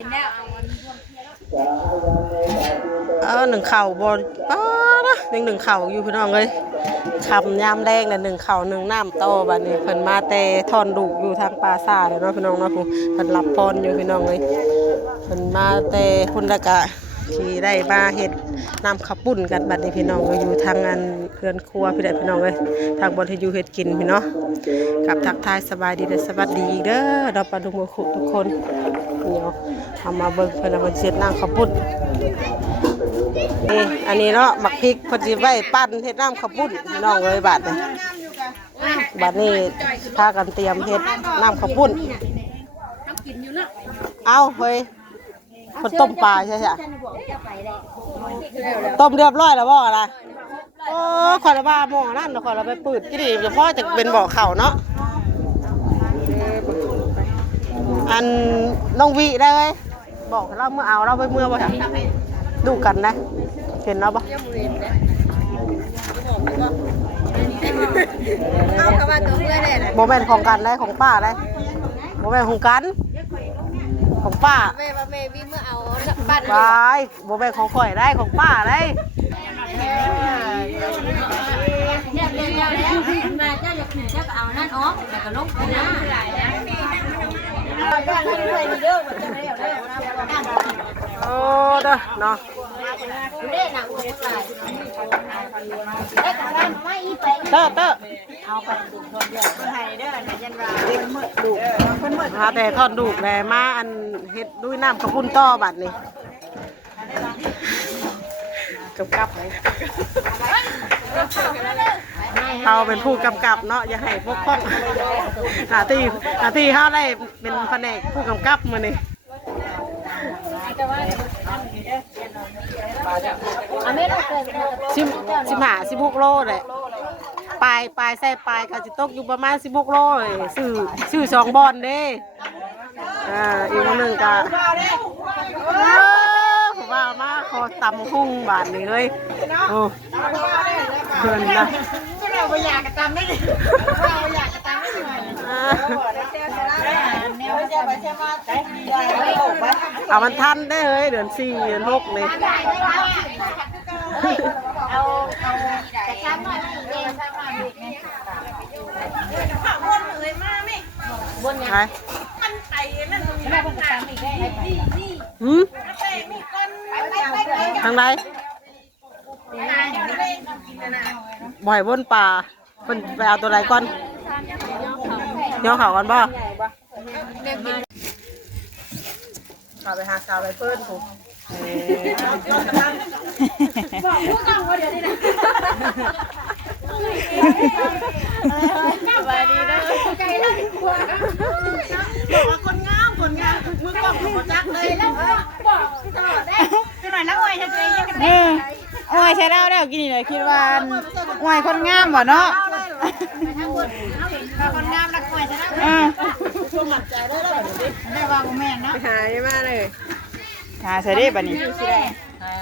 หนึ่งเข่าบอลป้านะหนึ่งเข่าอยู่พี่น้องเลยคำยามแรงเนี่ยหนึ่งเข่าหนึ่งน้ำโตบัดนี้เพิ่นมาแต่ทอนดุอยู่ทางปราสาทเลยเนาะพี่น้องเนาะผู้เพิ่นรับพรอยู่พี่น้องเลยเพิ่นมาแต่พุ่นละกะที่ได้มาเฮ็ดน้ำข้าวปุ้นกันบัดนี้พี่น้องก็อยู่ทางอันเรือนครัวพี่ได้พี่น้องเลยทางบนที่อยู่เฮ็ดกินพี่เนาะกับทักทายสบายดีและสวัสดีเด้อเราปลาดุกมือขุทุกคนเดี๋ยวทำมาเบิ่งเพิ่นเอามาเช็ดน้ำข้าวปุ้นนี่อันนี้เนาะบักพริกเพิ่นสิไว้ปั้นเฮ็ดน้ำข้าวปุ้นพี่น้องเลยบาดนี้บัดนี้พากันเตรียมเฮ็ดน้ำข้าวปุ้นเอาเฮ้ยคนต้มปลาใช่ไหมต้มเรียบร้อยแล้วบ่อะไรโอ้ขอละบ้าหม้อนั่นขอละไปปืดกี่ดีเฉพาะจะเป็นบ่อเข่าเนาะอันน้องวีได้ไหมบอกเราเมื่อเอาเราไปเมื่อบ่ค่ะดูกันนะเห็นเราปะเอากระบะตัวเมื่อได้เลยโมเมนต์ของกันได้ของป้าได้โมเมนต์ของกันของป้าแม่วิ่งเมื่อเอาปั้นไปโมเมนต์ของข่อยได้ของป้าได้มาเจ้าอยากขึ้นเจ้าเอานั่นออกแต่ก็ลงไปนะโอ้เด้อเนาะเต้เอาไปดูทอนเยอะไทยเด้อเนี่ยยันว่ามืดดูคนมืดหาแต่ทอดดูแลมาอันเฮ็ดด้วยน้ำข้าวปุ้นต่อบัดนี่กับเลยเขาเป็นผู้กำกับเนาะอย่าให้พวกพ้องหน้าที่เขาได้เป็นแผนกผู้กำกับมานี่16 โลเลยปลายใส่ปลายเขาจะตกอยู่ประมาณ16 โลเลยซื้อ2 บอลเด้อีกหนึ่งก็ผมว่ามาขอตำหุ้งบาทนี้เลยโอ้เกินนะเราไปอยากกระตำได้ดิเราไปอยากกระตำได้ดิเอามันทันได้เลยเดือน4 เดือน6เลยเอากระตำหน่อยบนยังไงมันไปนั่นแม่บนกระตำอีกได้ทางไหนบ่อยบนป่าเป็นไปเอาตัวไหนก่อนย่อเขาก่อนบ่ข่าวไปหาข่าวไปเพิ่นผมบอกลูกน้องว่าเดี๋ยวนี้นะสบายดีนะใจได้กว่าบอกว่าคนงามมือกล้องของจักเลยแล้วบอกตลอดได้คือหน่อยแล้วอวยจะตัวเองยังไงอวยใช่แล้วกินเลยคิดว่าอวยคนงามบ่เนาะคนงามรักอวยใช่แล้วคนหมั่นใจได้ว่ากูแม่เนาะหายมากเลยหาใส่ได้ป่ะนี่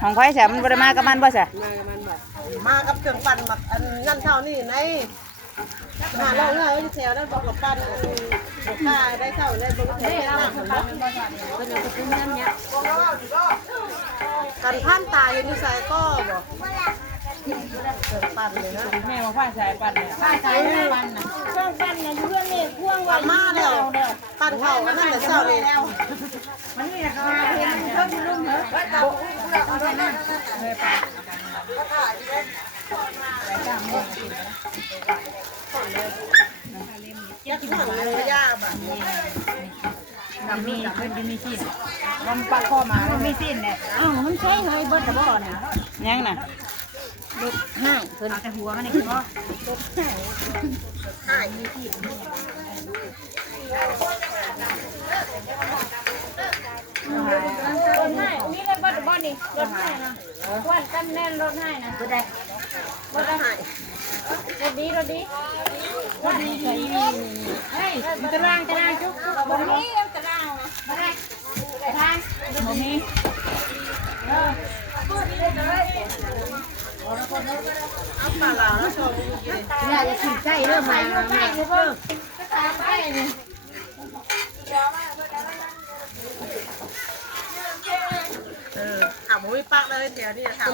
ของไฟใส่มันบริมากับมันป่ะใช่มากับเครื่องปั่นแบบอันนั่นเท่านี้ในหาเราง่ายว่าจะแซวได้บอกกับปั่นข้าได้เท่าได้บริเวณนั่นเป็นอย่างเป็นนั่นเนี้ยกันพันตายอยู่ในสายก็บอกปั่นเลยนะแม่มาผ้าสายปั่นเนี่ยผ้าสายปั่นนะปั่นเนี่ยเพื่อนนี่พ่วงวันมาแล้วปั่นเข่ากันตั้งแต่เช้าเลยแล้วมันนี่ก็เห็นเพิ่มรุ่มเหรอเอาไปนั่นก็ถ่ายเลยยัดที่หัวเลยย่าแบบมีขึ้นมีสิ้นมันปลาข้อมาแล้วมีสิ้นเนี่ยอ้าวมันใช่เฮ้ยเบิร์ดตะบอเนี่ยยังน่ะลูกห้างขึ้นแต่หัวมันนี่คือว่าลูกห้างมีสิ้นรถให้นี่เลยบอลนี่รถให้นะวันกันแน่นรถให้นะรถได้รถให้รถดีเฮ้ยตารางจุ๊บบนนี้ตารางนะมาได้ไปทางบนนี้เอาปลาลาวแล้วโชว์เนี่ยจะขิงใจเริ่มใหม่เริ่มก็ตามไปนี่ ข่าวมุ้ยปักเลยแถวนี้ข่าว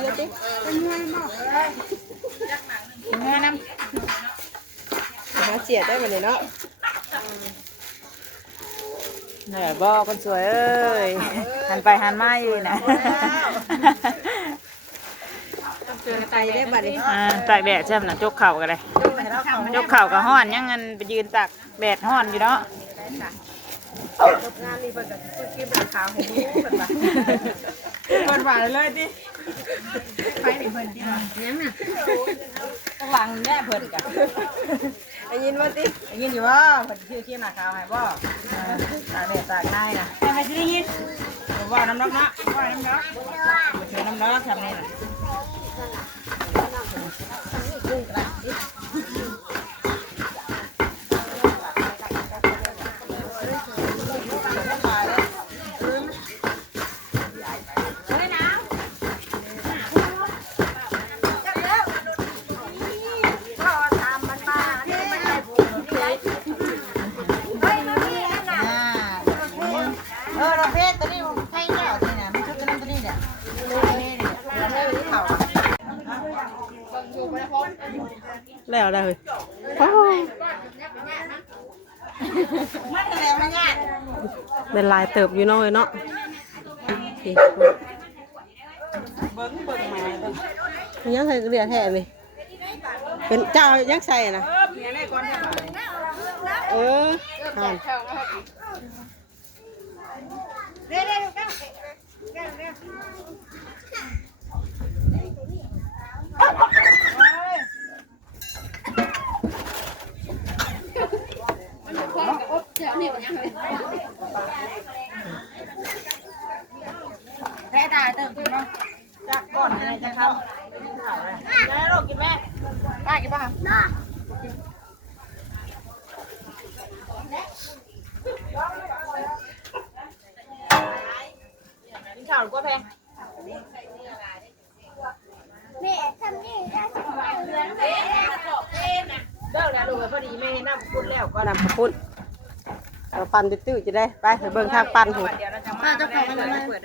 เป็นไงบ้างเป็นไงน้ำหาเจียดได้มาเลยเนาะเนี่ยบ่คนสวยเอ้ยหันไปหันมาอยู่นะเจอไตได้บัดนี้ตากแดดใช่ไหมนะจกเข่ากันเลยจกเข่ากับห้อนยังเงินไปยืนตากแดดห้อนอยู่เนาะงานนี้เพิ่นก็สิกินราคาให้รู้เพิ่นว่าเพิ่นว่าเลยดิไปนี่เพิ่นดิยังน่ะหลังแน่เพิ่นก็ได้ยินว่าติได้ยินอยู่ว่าเพิ่นชื่อกินราคาให้บ่ตากแดดตากนายน่ะใครสิได้ยินว่าน้ำดอกนะว่าน้ำดอกเชื่อน้ำดอกทำนี่น่ะแล้วเลยเป็นลายเติบอยู่น้อยเนาะยังใส่เกลือแท้ไหมเป็นเจ้ายังใส่นะห่านแม่ตายเติมกินมั้งจากก่อนอะไรจะเข้าแม่ลูกกินแม่ได้กินป่ะได้กินข้าวหรือก็แพงแม่ทำนี่ได้สบายเดือนแม่เด้อแล้วลูกพอดีแม่น้ำพุดแล้วก็น้ำพุดเราปั่นตื้อจะได้ไปเบิ่งทางปั่นหูเจ้าของมันเปิด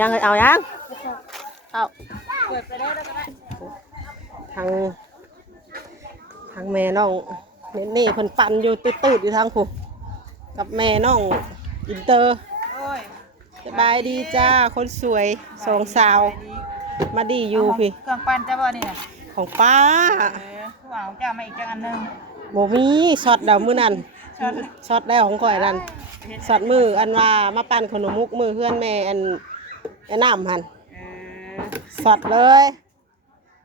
ยังไงเอายังเอาเปิดไปได้ทางแม่น้องนี่เพิ่นปั่นอยู่ตื้ออยู่ทางผูกับแม่น้องอินเตอร์สบายดีจ้าคนสวยสองสาวมาดีอยู่พี่เครื่องปั้นจ้าบ่นี่นะของป้าว้าวจ้ามาอีกจังอันนึงโมมีช็อตดาวมือนั่นช็อตได้ของข่อยนั่นช็อตมืออันว่ามาปั้นขนมมุกมือเพื่อนแม่อันน้ำหันช็อตเลย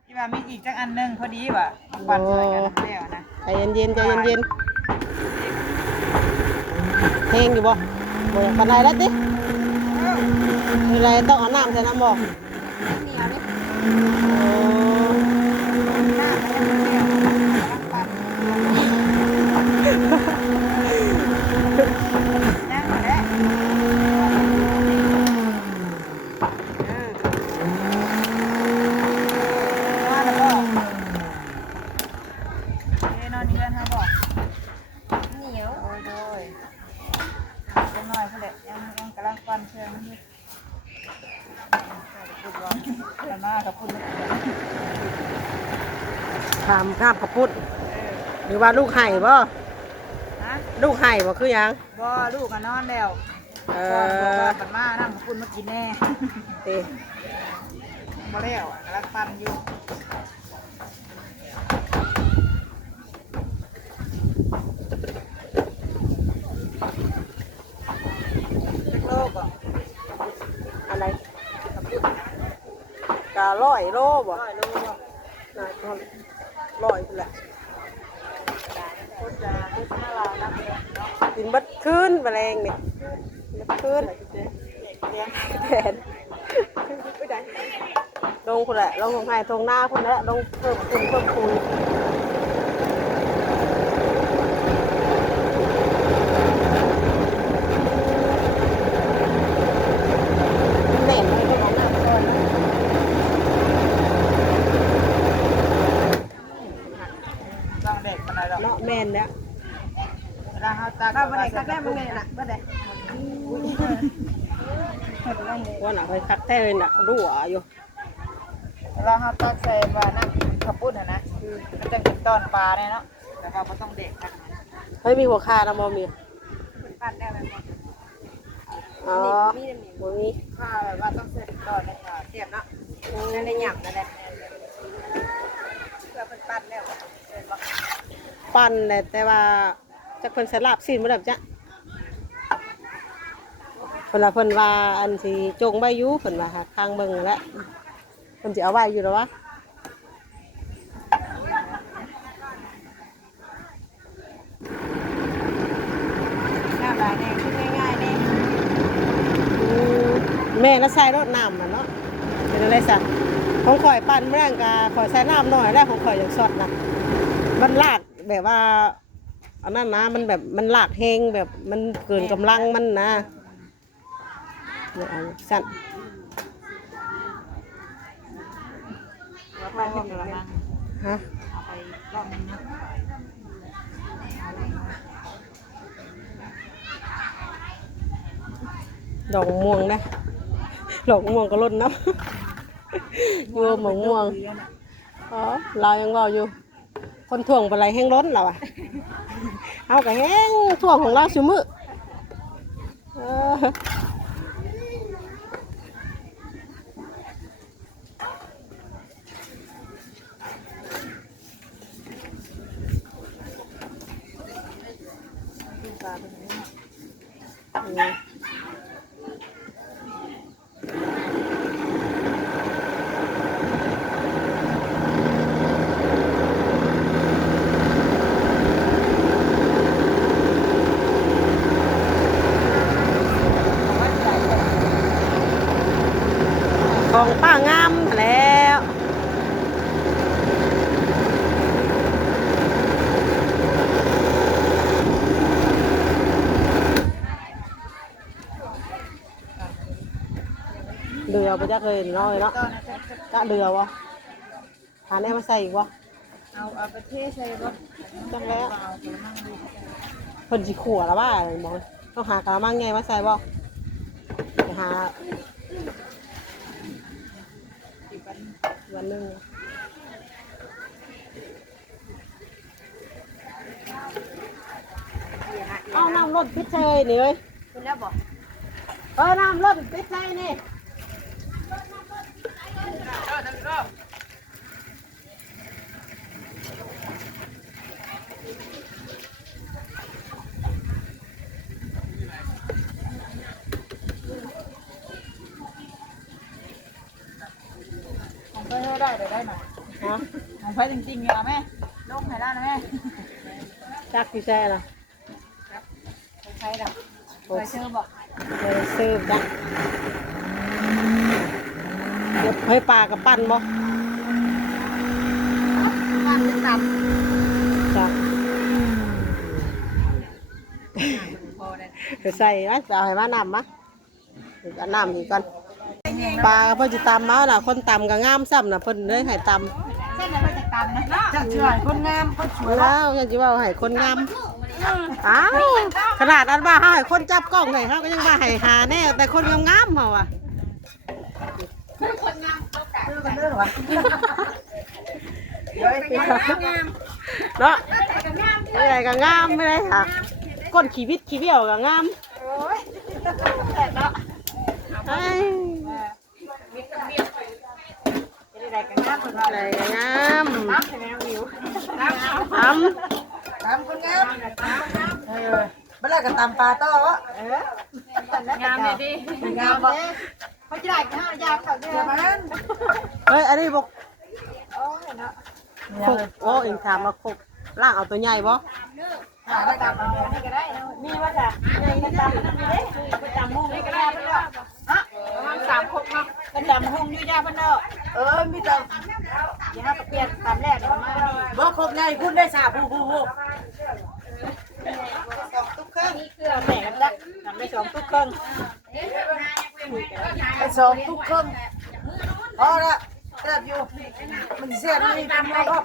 ที่ว่ามีอีกจังอันนึงพอดีว่ะปั้นเลยกันแล้วนะใจเย็นใจเย็นเพลงอยู่บ่บ่อยากกันไรแล้วติอะไรต้องเอาน้ำใส่น้ำบ่ถามข้ามขพุดหรือว่าลูกไห่บ่ลูกไห่บ่คือยังบ่ลูกก็นอนแล้วปันมานั่งขพุดมากินแน่บ่แล้วกำลังปั่นอยู่โลกอะไรกะ100 โลบ่100แหละกินบัดคืนแมลงนี่บัดคืนแดดลงคนแหละลงของไห้ตรงหน้าคนแล้วลงเพิ่มคูณเนาะแม่นแล้วราคาตาข้าวมันไหนข้าวแรกมันไงล่ะเมื่อไหร่ ว่าน่ะไปคักแท้เลยน่ะรั่วอยู่ เวลาเขาตักใส่ปลาน้ำข้าวปุ้นนะมันจะเป็นตอนปลาเนี่ยเนาะแต่ว่าไม่ต้องเด็กกัน เฮ้ยมีหัวคานะบ่มี ปั้นได้ไหม อ๋อบ่มี ข้าแบบว่าต้องเสร็จตอนเลยค่ะเสียบเนาะนั่นในหยำนั่นแหละเพื่อเป็นปั้นแล้วเดินบอก ปั่นแต่ว่าจักเพิ่นสลับสิ้นบ่ได้จ้ะเพิ่นว่าอันสิจงไว้อยู่เพิ่นว่าหาทางเบิ่งแล้วเพิ่นสิเอาไว้อยู่แล้ววะ น้ำลายแดงขึ้นง่ายๆเลย แม่น่ะใส่รถน้ำน่ะเนาะเป็นอะไรซะของข่อยปั่นแรงกะข่อยใส่น้ำน้อยแล้วของข่อยอย่างสดน่ะมันลากแบบว่าอันนั้นนะมันแบบมันลากแฮงแบบมันเกินกำลังมันนะเนี่ยเอาสั่น แล้วไปห้องกระมัง ฮะ เอาไปรอบนึงนะ ดอกม่วงนะดอกม่วงก็ล้นเนาะอยู่หมองม่วงอ๋อเรายังเว่าอยู่ คนถ่วงไปไรแห้งล้นเราอะเอากับแห้งถ่วงของเราชิมือเออของป้างามแล้วเรือไปจักเลยน้อยเนาะ ตอนนั้นจะ จะเรือวะหาแน่มาใส่อีกวะ เอาไปเทใส่รถ จังแล้ว เอากระมังดู เพิ่นสิขัวแล้วว่าหมอต้องหากระมังไงมาใส่บ่ไปหา สิบัน วันหนึงเอาน้ำรถพิเศษนี่เลย คุณแล้วบอก น้ำรถพิเศษนี่ของเพื่อนได้เดี๋ยวได้หน่อย ฮะ ของเพื่อนจริงๆเนี่ยแม่ลงให้ได้นะแม่ จักพิเศษนะ ของใครล่ะเคยเชื่อบอก เลยซื้อจักเดี๋ยวให้ปลากับปั้นบ่ บ้านเป็นต จัก ำพอได้ ไปใส่ไหมเอาให้มาน้ำมะเอาน้ำอีกก่อนปลาเพิ่นสิตำมาน่ะคนตำก็งามซ้ำน่ะเพิ่นเลยให้ตำ เส้นอะไรจะตำนะจะเชื่อคนงามคนสวย แล้วยังจะว่าให้คนงามอ้าวขนาดอันว่าให้คนจับกล้องให้เขาก็ยังว่าให้หาแน่แต่คนงามๆเฮาอ่ะ เชื่อกันเรื่องวะเดี๋ยวไอ้ปีงาม เนาะไม่ได้ก็งามไม่ได้ค่ะก้นขี้วิตขี้เบี้ยวก็งาม โอ้ยแต่เนาะ ไอ้ จะได้กันงามคนเรา อะไรก็งาม น้ำใช่ไหมวิวน้ำ ท น้ำคนงามเมื่อไรก็ตำปลาต่อวะงามเลยดิงามบ่เขาจะได้ข้าวยาวเขาจะมัน ำเฮ้ยอันนี้บอก โอ้ยเนาะ คกโอ้เองถามมาคกล่างเอาตัวใหญ่บ่ หาได้ตำนี่ก็ได้มีว่าจ้ะนี่ก็ตำนี่เด้ก็ตำห้องนี่ก็ได้เพิ่นเนาะฮะประมาณ3 คกเนาะก็ตำห้องอยู่ย่าเพิ่นเนาะมีตำอย่าเปลี่ยนตำแรกประมาณนี้บ่ครบไงคุณได้สาผู้2 ตุ๊กครึ่งนี่คือแตกกันละทำได้2 ตุ๊กครึ่งไป2 ตุ๊กครึ่งพอละแซ่บอยู่มันเสียนี่ทำมาบ่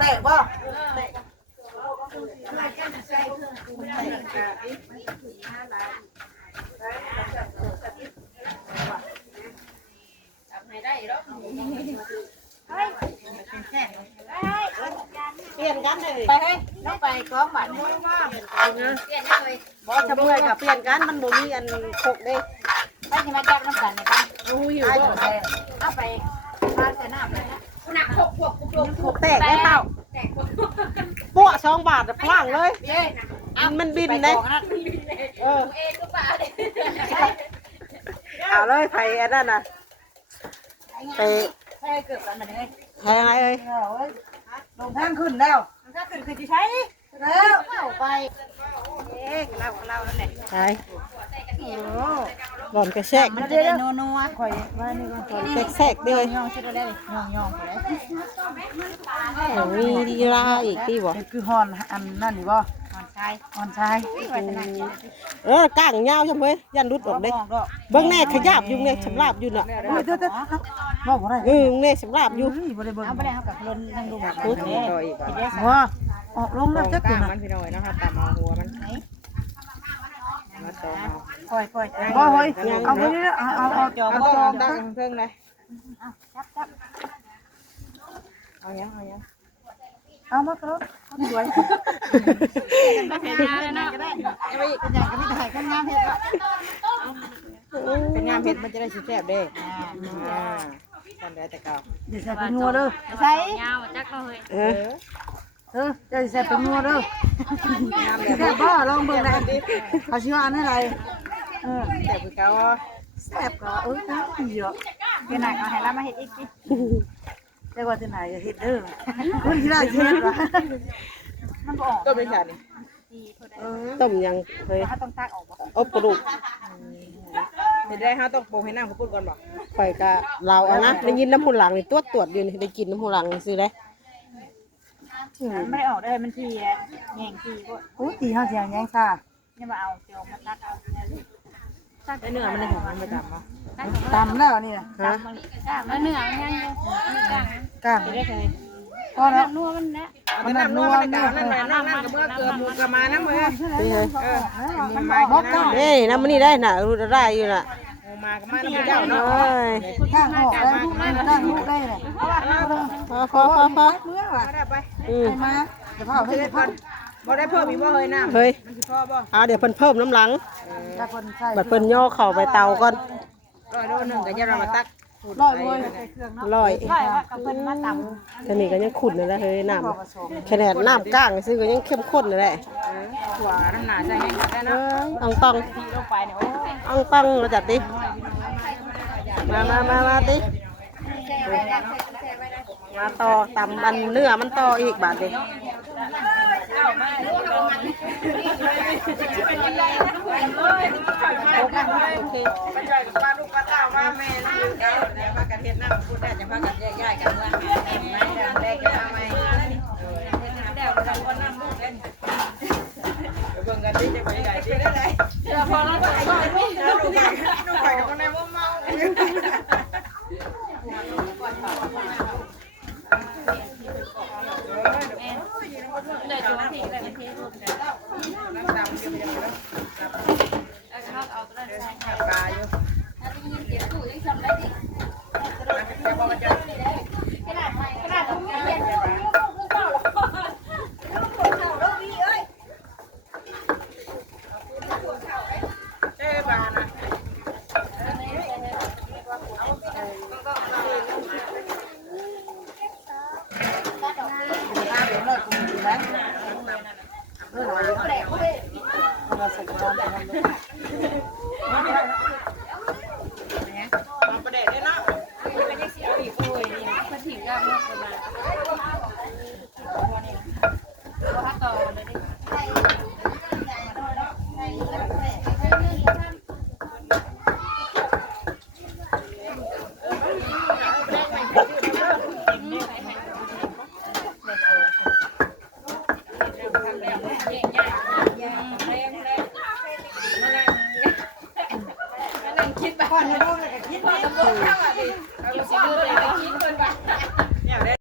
แตกบ่ ไปเฮ้ยน้องไปก้องบัตรบ่จะเมื่อยกับเปลี่ยนกันมันบ่มีอันโคกเด้ ไปที่มาจับน้ำกันเนี่ยกันรู้อยู่บ่เอาไปทานแต่น้ำเลยนะหนัก6 โคกแตกได้เปล่าปั้ว2 บาทพล่างเลยมันบินเด้เอาเลยไผอันนั้นน่ะไป ให้เกิดอะไรเลย ไผยังไงเอ้ย ลงทางขึ้นแล้วทางขึ้นคือจะใช้แล้วเข้าไปเรานั่นแหละ ไปบ่อนกระแทก มันจะได้นัวๆข่อยว่านี่ก็ข่อย แทรกๆเด้อ ย่องชิดได้ย่องไปเลย มีดีลาอีกที่บ่ คือฮอนอันนั่นนี่บ่ฮอนชาย ก้างยาวใช่ไหมยันรุดออกเด้เบิ่งแน่ขยับอยู่แน่สำราบอยู่น่ะ เด้อบ่บ่ได้ แน่สำราบอยู่ บ่ได้เบิ่งเอาไปแล้วกับลนนั่งดูแบบนี้ว่าออกลงแล้วจักอยู่น่ะ มันพี่น้อยนะครับตามเอาหัวมันมาต่อ ค่อยๆบ่เฮ้ยเอาไปนี่เอาจอ เอา บ่ ต้อง จอ ตั้งเพิ่งเลย จับ เอายัง เอามากระโดดสวยก็ได้เอาไปเป็นอย่างก็ไม่ถ่ายคนงามเฮ็ดว่า เป็นงานเพชรมันจะได้ชิแซ่บเด้ตอนได้แต่เก่า เดี๋ยวใส่เป็นนัวเด้อใส่ เดี๋ยวใส่เป็นนัวเด้อแซ่บบ่ลองเบิ่งได้เขาสิว่าอันอะไร แต่คือเก่า แซ่บก็เยอะเป็นไหนเอาให้เรามาเฮ็ดอีกสิแต่ว่าที่ไหนก็เฮ็ดเด้อคนที่ได้เฮ็ดว่ามันบ่ออก ต้มเป็นขานี่ ต้มยังเฮ้ย ถ้าต้องตักออกบ่ อบกระดูก เห็นได้ห้าต้องโปงให้น้ำเขาพูดก่อนบอก ข่อยก็เราเอานะได้ยินน้ำหูหลังนี่ตรวจอยู่นี่ได้กินน้ำหูหลังซื้อได้ ไม่ได้ออกได้มันทีแง่งทีบ่โอ้ตีเฮาสิแง่งซ่านี่มาเอาเจียวมาตักเอา ได้เนื้อมันเลยของมันประจำเนาะ ตำแล้วนี่นะ ฮะ แล้วเนื้อมันยังอยู่กลาง ก้าง ได้เคย พอแล้ว นัวมันนะ มันน้ำนัวมันกาวนั่นแหละนั่งกับเมื่อเกลือหมูกระมาน้ำมือ นี่เฮ้ย มันบ่ก้าง เอ้ยน้ำมันนี่ได้น่ะรู้ได้อยู่น่ะ หมูมากระมาน้ำมือเจ้า เอ เนาะ ้ย ก้างออกได้ก้างลูกได้เลย พอ เมื่อว่ะ ได้ไป อืม ไปมาเดี๋ยวพ่อให้พ่อ บ่ได้เพิ่มอีกบ่เฮ้ยน้ำ เฮ้ย มันสิพ่อบ่ เอาเดี๋ยวเพิ่นเพิ่มน้ำหลัง ถ้าคนใส่ บัดเพิ่นย่อเข้าไปเตาก่อน 100 โลนึงก็จะเรามาตัก ร้อยเลยใส่เครื่องเนาะ ร้อย ใช่ว่ากับเพิ่นมาตำ อันนี้ก็ยังขุ่นนั่นแหละเฮ้ยน้ พอผสม ำคะแนนน้ำก้างซื้อก็ยังเข้มข้นนั่นแหละ หัวน้ำหนาใส่ให้ได้ เอ เนาะ ออังตัง ลงไปเนี่ยโอ้ อังตังเราจัดดิมาดิมาต่อตำมันเนื้อมันต่ออีกบาทดิโอเค ไปจ่ายกับป้าลูกป้าเต้ามาแม่ลูกเต้าแล้วพากันเฮ็ดน้ำพูดได้จะพากันแยกย้ายกันว่าแม่แดงกันมาใหม่เดี๋ยวเราก็น้ำลูกเล่นเบิ่งกันดิจะไปไหนดิได้ไหนเดี๋ยวพอแล้วไปลูกไปคนในม่วงเมาเลยจุดที่เลยเทรูปเลย น้ำดำอยู่ยังไง เอาเอาตัวนั้นใส่ ปลาอยู่ ถ้าได้ยินเสียงตู้ยังทำได้ดิ จะบอกว่าจะ ขนาดทุกอย่างเย็นเลย เจ๊ปลานะ เราใส่กระดานไปทำเลย มาประเด็นได้เนาะ คนถิ่นก็มากประมาณว่าต่อเลยดิ